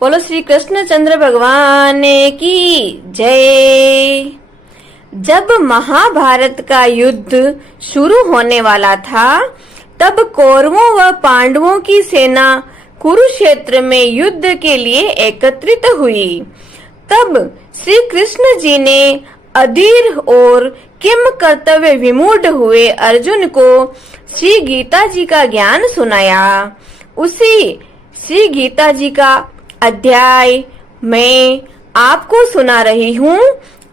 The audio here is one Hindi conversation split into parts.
बोलो श्री कृष्णचंद्र भगवान की जय। जब महाभारत का युद्ध शुरू होने वाला था, तब कौरवों व पांडवों की सेना कुरुक्षेत्र में युद्ध के लिए एकत्रित हुई। तब श्री कृष्ण जी ने अधीर और किम कर्तव्य विमूढ़ हुए अर्जुन को श्री गीता जी का ज्ञान सुनाया। उसी श्री गीता जी का अध्याय मैं आपको सुना रही हूँ।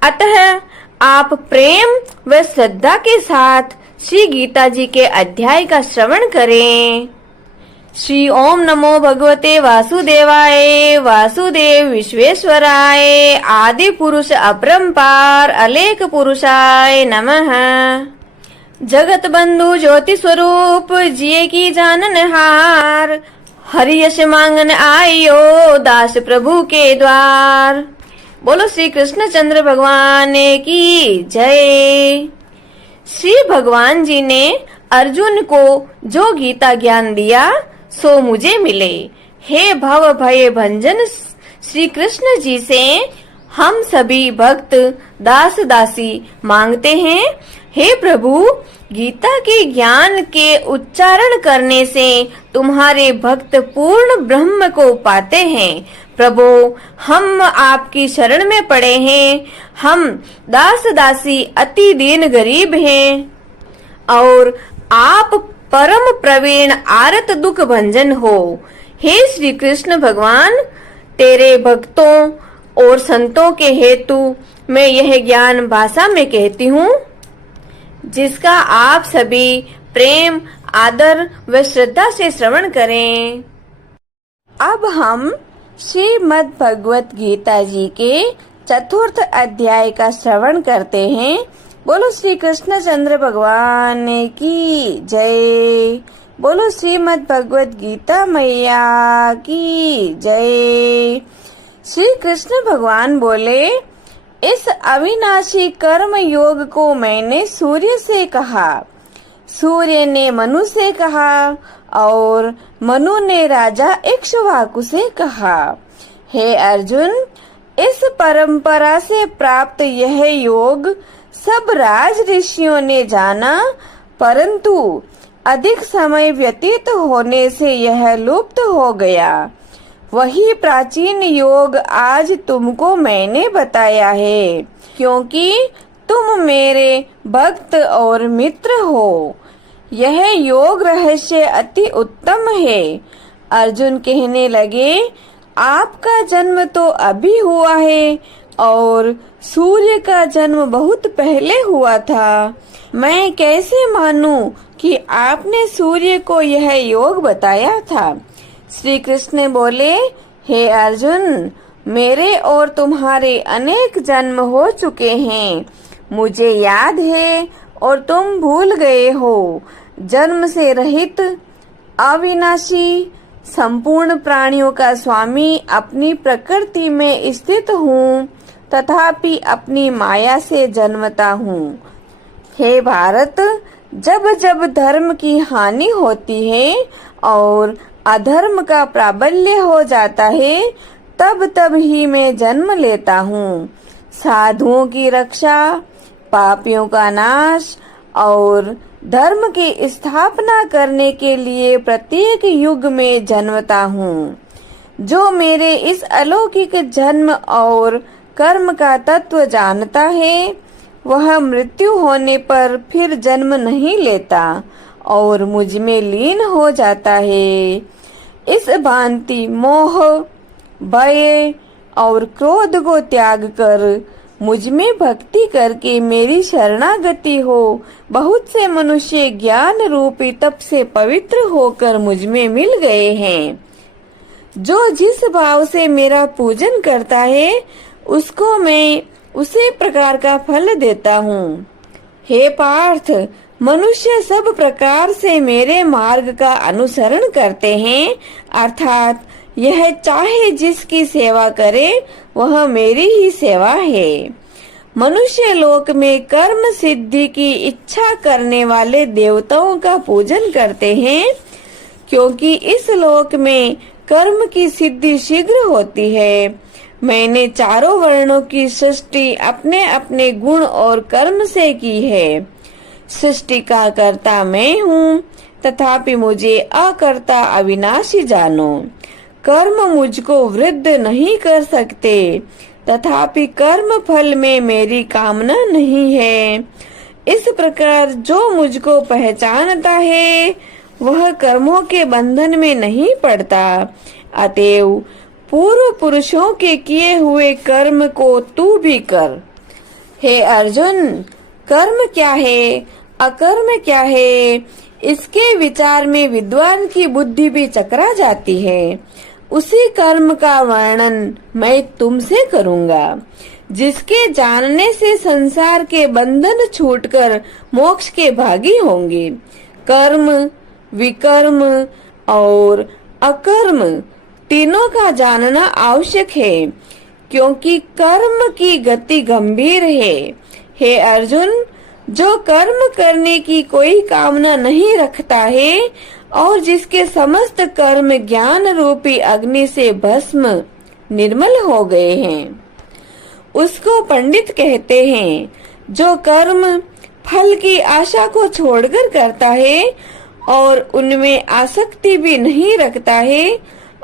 अतः आप प्रेम व श्रद्धा के साथ श्री गीता जी के अध्याय का श्रवण करें। श्री ओम नमो भगवते वासुदेवाय। वासुदेव विश्वेश्वराय आदि पुरुष अपरंपार अलेख पुरुषाय नमः। जगत बंधु ज्योति स्वरूप जिये की जाननहार, हरि यश मांगन आयो दास प्रभु के द्वार। बोलो श्री कृष्णचंद्र भगवान की जय। श्री भगवान जी ने अर्जुन को जो गीता ज्ञान दिया सो मुझे मिले। हे भव भय भंजन श्री कृष्ण जी से हम सभी भक्त दास दासी मांगते हैं। हे प्रभु, गीता के ज्ञान के उच्चारण करने से तुम्हारे भक्त पूर्ण ब्रह्म को पाते हैं। प्रभु, हम आपकी शरण में पड़े हैं। हम दास दासी अति दीन गरीब हैं और आप परम प्रवीण आरत दुख भंजन हो। हे श्री कृष्ण भगवान, तेरे भक्तों और संतों के हेतु मैं यह ज्ञान भाषा में कहती हूँ, जिसका आप सभी प्रेम आदर व श्रद्धा से श्रवण करें। अब हम श्रीमद् भगवत गीता जी के चतुर्थ अध्याय का श्रवण करते हैं। बोलो श्री कृष्णचंद्र भगवान की जय। बोलो श्रीमद् भगवत गीता मैया की जय। श्री कृष्ण भगवान बोले, इस अविनाशी कर्म योग को मैंने सूर्य से कहा, सूर्य ने मनु से कहा और मनु ने राजा इक्ष्वाकु से कहा। हे अर्जुन, इस परंपरा से प्राप्त यह योग सब राज ऋषियों ने जाना, परंतु अधिक समय व्यतीत होने से यह लुप्त हो गया। वही प्राचीन योग आज तुमको मैंने बताया है, क्योंकि तुम मेरे भक्त और मित्र हो। यह योग रहस्य अति उत्तम है। अर्जुन कहने लगे, आपका जन्म तो अभी हुआ है और सूर्य का जन्म बहुत पहले हुआ था। मैं कैसे मानूं कि आपने सूर्य को यह योग बताया था। श्री कृष्ण बोले, हे अर्जुन, मेरे और तुम्हारे अनेक जन्म हो चुके हैं। मुझे याद है और तुम भूल गए हो। जन्म से रहित अविनाशी संपूर्ण प्राणियों का स्वामी अपनी प्रकृति में स्थित हूँ, तथापि अपनी माया से जन्मता हूँ। हे भारत, जब जब धर्म की हानि होती है और अधर्म का प्राबल्य हो जाता है, तब तब ही मैं जन्म लेता हूँ। साधुओं की रक्षा, पापियों का नाश और धर्म की स्थापना करने के लिए प्रत्येक युग में जन्मता हूँ। जो मेरे इस अलौकिक जन्म और कर्म का तत्व जानता है, वह मृत्यु होने पर फिर जन्म नहीं लेता और मुझ में लीन हो जाता है। इस भांति मोह, भय और क्रोध को त्याग कर मुझ में भक्ति करके मेरी शरणागति हो। बहुत से मनुष्य ज्ञान रूपी तप से पवित्र होकर मुझ में मिल गए हैं। जो जिस भाव से मेरा पूजन करता है, उसको मैं उसी प्रकार का फल देता हूँ। हे पार्थ, मनुष्य सब प्रकार से मेरे मार्ग का अनुसरण करते हैं, अर्थात यह चाहे जिसकी सेवा करे वह मेरी ही सेवा है। मनुष्य लोक में कर्म सिद्धि की इच्छा करने वाले देवताओं का पूजन करते हैं, क्योंकि इस लोक में कर्म की सिद्धि शीघ्र होती है। मैंने चारों वर्णों की सृष्टि अपने अपने गुण और कर्म से की है। सृष्टि का कर्ता मैं हूँ, तथापि मुझे अकर्ता अविनाशी जानो। कर्म मुझको वृद्ध नहीं कर सकते, तथापि कर्म फल में मेरी कामना नहीं है। इस प्रकार जो मुझको पहचानता है वह कर्मों के बंधन में नहीं पड़ता। अतएव पूर्व पुरुषों के किए हुए कर्म को तू भी कर। हे अर्जुन, कर्म क्या है, अकर्म क्या है, इसके विचार में विद्वान की बुद्धि भी चकरा जाती है। उसी कर्म का वर्णन मैं तुमसे करूंगा, जिसके जानने से संसार के बंधन छूटकर मोक्ष के भागी होंगे। कर्म, विकर्म और अकर्म तीनों का जानना आवश्यक है, क्योंकि कर्म की गति गंभीर है। हे अर्जुन, जो कर्म करने की कोई कामना नहीं रखता है और जिसके समस्त कर्म ज्ञान रूपी अग्नि से भस्म निर्मल हो गए हैं, उसको पंडित कहते हैं। जो कर्म फल की आशा को छोड़कर करता है और उनमें आसक्ति भी नहीं रखता है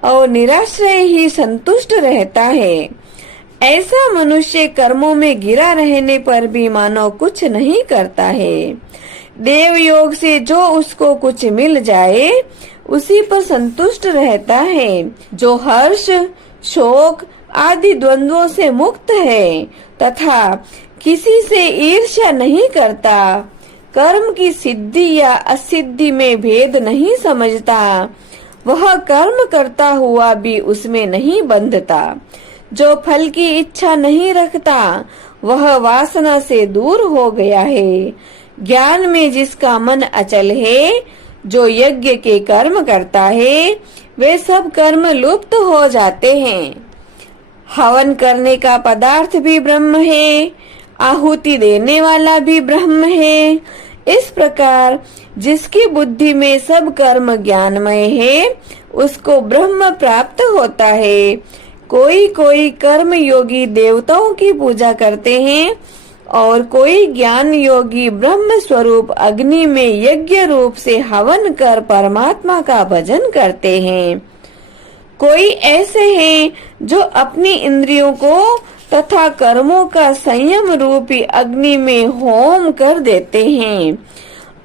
और निराश्रय ही संतुष्ट रहता है, ऐसा मनुष्य कर्मों में गिरा रहने पर भी मानो कुछ नहीं करता है। देव योग से जो उसको कुछ मिल जाए उसी पर संतुष्ट रहता है। जो हर्ष, शोक आदि द्वंद्वों से मुक्त है तथा किसी से ईर्ष्या नहीं करता, कर्म की सिद्धि या असिद्धि में भेद नहीं समझता, वह कर्म करता हुआ भी उसमें नहीं बंधता। जो फल की इच्छा नहीं रखता वह वासना से दूर हो गया है। ज्ञान में जिसका मन अचल है, जो यज्ञ के कर्म करता है, वे सब कर्म लुप्त हो जाते हैं। हवन करने का पदार्थ भी ब्रह्म है, आहुति देने वाला भी ब्रह्म है। इस प्रकार जिसकी बुद्धि में सब कर्म ज्ञानमय है, उसको ब्रह्म प्राप्त होता है। कोई कोई कर्म योगी देवताओं की पूजा करते हैं और कोई ज्ञान योगी ब्रह्म स्वरूप अग्नि में यज्ञ रूप से हवन कर परमात्मा का भजन करते हैं। कोई ऐसे हैं जो अपनी इंद्रियों को तथा कर्मों का संयम रूपी अग्नि में होम कर देते हैं,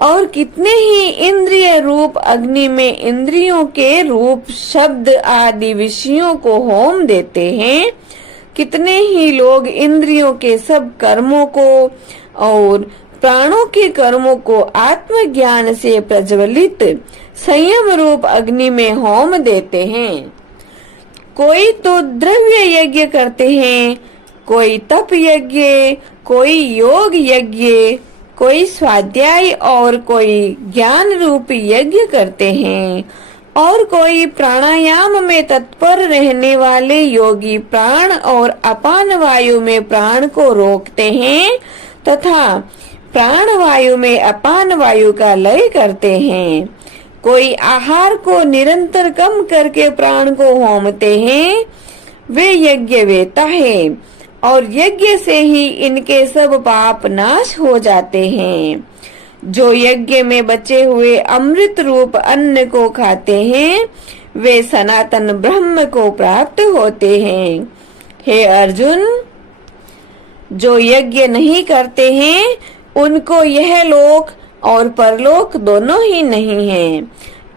और कितने ही इंद्रिय रूप अग्नि में इंद्रियों के रूप, शब्द आदि विषयों को होम देते हैं। कितने ही लोग इंद्रियों के सब कर्मों को और प्राणों के कर्मों को आत्मज्ञान से प्रज्वलित संयम रूप अग्नि में होम देते हैं। कोई तो द्रव्य यज्ञ करते हैं, कोई तप यज्ञ, कोई योग यज्ञ, कोई स्वाध्याय और कोई ज्ञान रूपी यज्ञ करते हैं, और कोई प्राणायाम में तत्पर रहने वाले योगी प्राण और अपान वायु में प्राण को रोकते हैं तथा प्राण वायु में अपान वायु का लय करते हैं। कोई आहार को निरंतर कम करके प्राण को होमते हैं, वे यज्ञ वेता है, और यज्ञ से ही इनके सब पाप नाश हो जाते हैं। जो यज्ञ में बचे हुए अमृत रूप अन्न को खाते हैं, वे सनातन ब्रह्म को प्राप्त होते हैं। हे अर्जुन, जो यज्ञ नहीं करते हैं उनको यह लोक और परलोक दोनों ही नहीं है।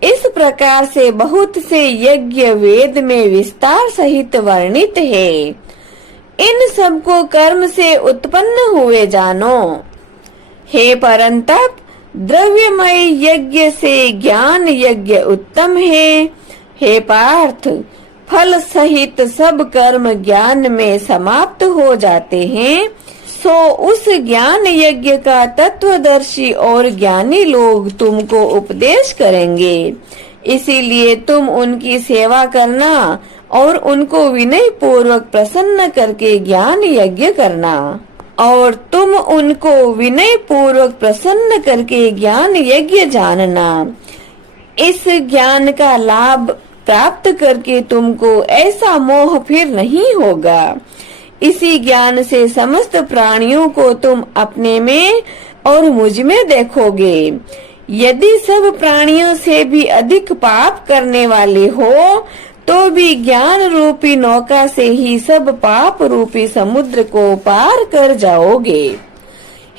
इस प्रकार से बहुत से यज्ञ वेद में विस्तार सहित वर्णित है। इन सब को कर्म से उत्पन्न हुए जानो। हे परंतप, द्रव्यमय यज्ञ से ज्ञान यज्ञ उत्तम है। हे पार्थ, फल सहित सब कर्म ज्ञान में समाप्त हो जाते हैं, सो उस ज्ञान यज्ञ का तत्वदर्शी और ज्ञानी लोग तुमको उपदेश करेंगे। इसीलिए तुम उनकी सेवा करना और उनको विनय पूर्वक प्रसन्न करके ज्ञान यज्ञ करना, और तुम उनको विनय पूर्वक प्रसन्न करके ज्ञान यज्ञ जानना। इस ज्ञान का लाभ प्राप्त करके तुमको ऐसा मोह फिर नहीं होगा। इसी ज्ञान से समस्त प्राणियों को तुम अपने में और मुझ में देखोगे। यदि सब प्राणियों से भी अधिक पाप करने वाले हो तो भी ज्ञान रूपी नौका से ही सब पाप रूपी समुद्र को पार कर जाओगे।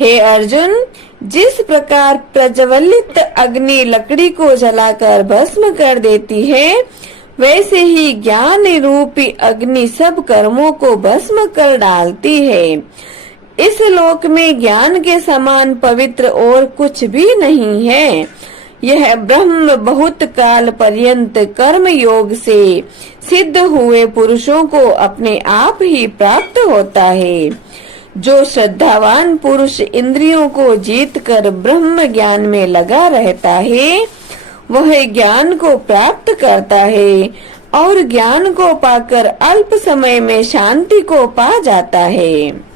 हे अर्जुन, जिस प्रकार प्रज्वलित अग्नि लकड़ी को जलाकर भस्म कर देती है, वैसे ही ज्ञान रूपी अग्नि सब कर्मों को भस्म कर डालती है। इस लोक में ज्ञान के समान पवित्र और कुछ भी नहीं है। यह ब्रह्म बहुत काल पर्यंत कर्म योग से सिद्ध हुए पुरुषों को अपने आप ही प्राप्त होता है। जो श्रद्धावान पुरुष इंद्रियों को जीतकर ब्रह्म ज्ञान में लगा रहता है, वह ज्ञान को प्राप्त करता है और ज्ञान को पाकर अल्प समय में शांति को पा जाता है।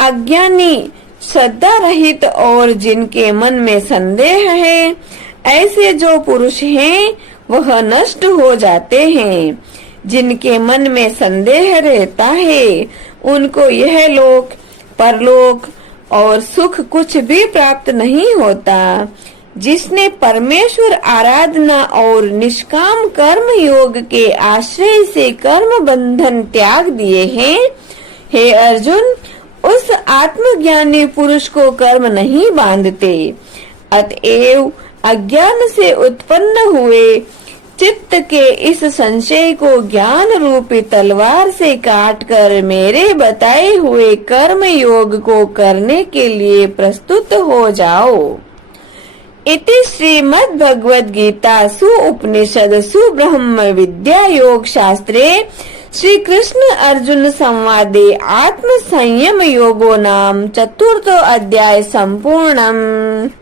अज्ञानी, श्रद्धा रहित और जिनके मन में संदेह है, ऐसे जो पुरुष हैं वह नष्ट हो जाते हैं। जिनके मन में संदेह रहता है, उनको यह लोक, परलोक और सुख कुछ भी प्राप्त नहीं होता। जिसने परमेश्वर आराधना और निष्काम कर्म योग के आश्रय से कर्म बंधन त्याग दिए हैं, हे अर्जुन, उस आत्मज्ञानी पुरुष को कर्म नहीं बांधते। अतएव अज्ञान से उत्पन्न हुए चित्त के इस संशय को ज्ञान रूपी तलवार से काटकर मेरे बताए हुए कर्म योग को करने के लिए प्रस्तुत हो जाओ। इति श्रीमद् भगवद गीतासु उपनिषदसु ब्रह्म विद्या योग शास्त्रे श्री कृष्ण अर्जुन संवादे आत्म संयम योगो नाम चतुर्थो अध्याय संपूर्णम।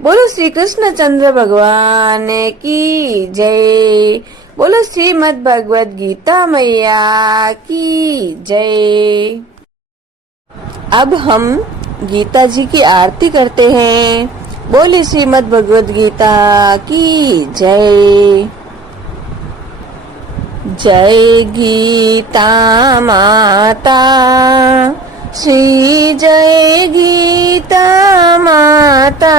बोलो श्री कृष्ण चंद्र भगवान की जय। बोलो श्रीमद् भगवद गीता मैया की जय। अब हम गीता जी की आरती करते हैं। बोले श्रीमद् भगवद गीता की जय। जय गीता माता, श्री जय गीता माता।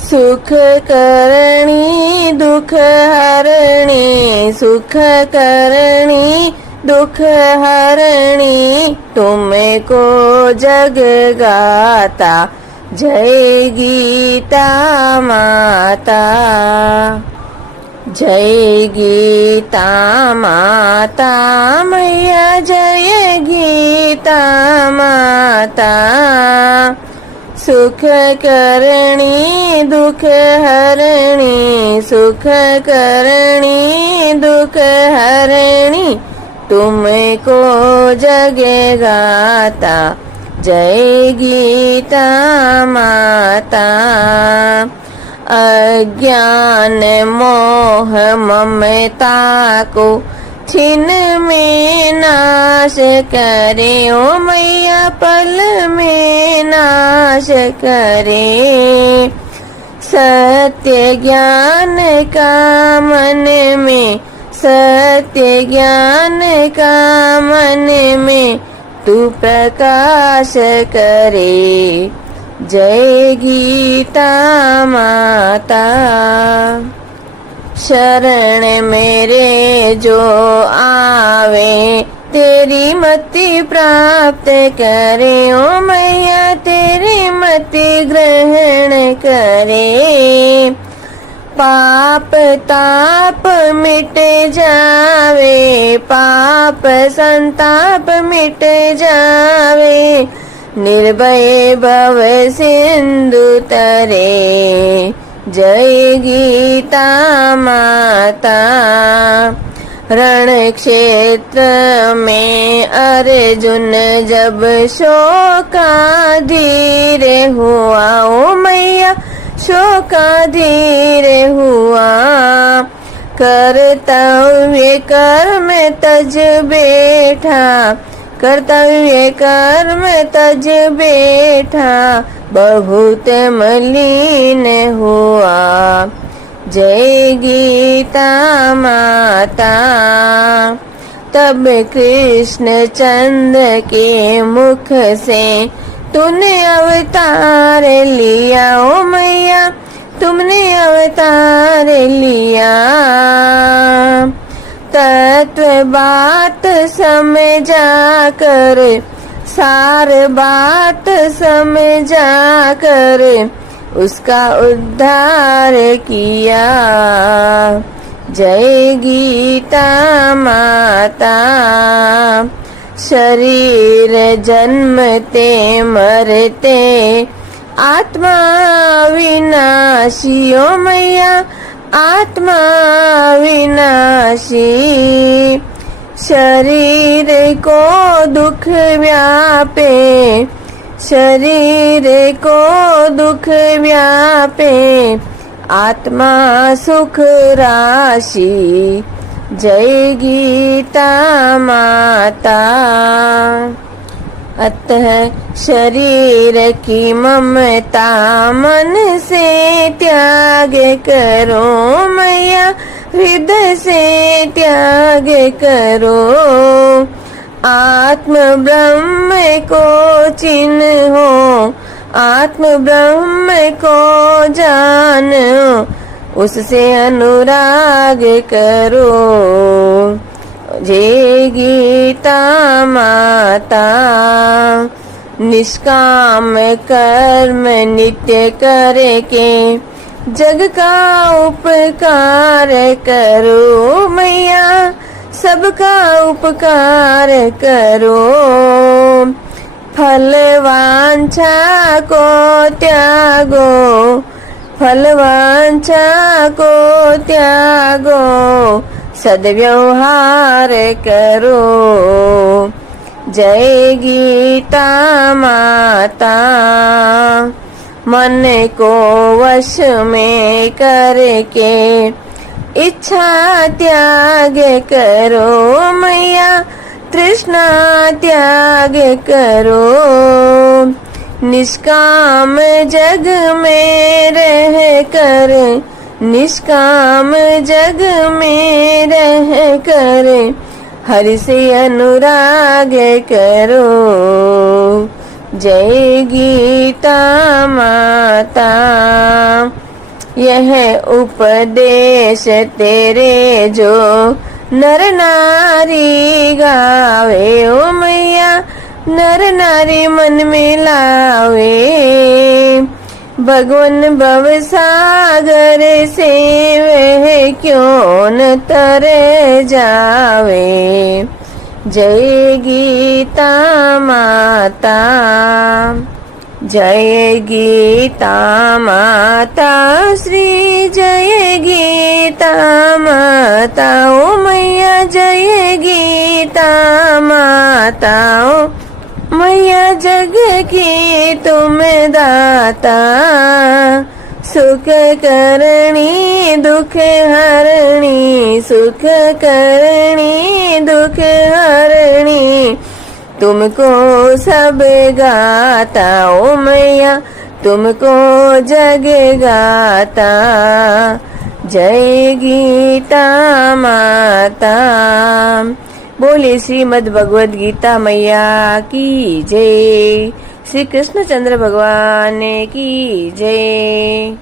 सुख करणी दुख हरणी, सुख करणी दुख हरणी, तुमको जग गाता। जय गीता माता, जय गीता माता मैया, जय गीता माता। सुख करणी दुख हरणी, सुख करणी दुख हरणी, तुमको जगे गाता। जय गीता माता। अज्ञान मोह ममता को छिन में नाश करे, ओ मैया पल में नाश करे। सत्य ज्ञान का मन में, सत्य ज्ञान का मन में तू प्रकाश करे। जय गीता माता। शरण मेरे जो आवे, तेरी मति प्राप्त करे, ओ मैया तेरी मति ग्रहण करे। पाप ताप मिट जावे, पाप संताप मिट जावे, निर्भय भव सिंधु तरे। जय गीता माता। रण क्षेत्र में अर्जुन जब शोकाधीर हुआ, ओ मैया शोकाधीर हुआ। कर्तव्य कर्म तज बैठा, कर्तव्य कर्म तज बैठा, बहुत मलिन हुआ। जय गीता माता। तब कृष्ण चंद्र के मुख से तूने अवतार लिया, ओ मैया तुमने अवतार लिया। तत्व बात समझा कर, सार बात समझा कर उसका उद्धार किया। जय गीता माता। शरीर जन्मते मरते आत्मा विनाशी, ओ मैया आत्मा विनाशी। शरीर को दुख व्यापे, शरीर को दुख व्यापे आत्मा सुख राशि। जय गीता माता। अतः शरीर की ममता मन से त्याग करो मैया, हृदय से त्याग करो। आत्म ब्रह्म को चिन्हो, आत्म ब्रह्म को जानो, उससे अनुराग करो। जय गीता माता। निष्काम कर्म नित्य करके जग का उपकार करो मैया, सबका उपकार करो। फल वांछा को त्यागो, फल वांछा को त्यागो, सद्व्यवहार करो। जय गीता माता। मन को वश में करके इच्छा त्याग करो मैया, तृष्णा त्याग करो। निष्काम जग में रह कर, निष्काम जग में रह कर हरि से अनुराग करो। जय गीता माता। यह उपदेश तेरे जो नर नारी गावे, ओ मैया नर नारी मन में लावे। भगवन भव सागर से वह क्यों न तर जावे। जय गीता माता। जय गीता माता श्री जय गीता माता। ओ मैया जय गीता माता। ओ मैया जग की तुम दाता। सुख करणी दुख हरणी, सुख करणी दुख हरणी, तुमको सब गाता। ओ मैया तुमको जग गाता। जय गीता माता। बोले श्रीमद् भगवद गीता मैया की जय। श्री कृष्ण चंद्र भगवान की जय।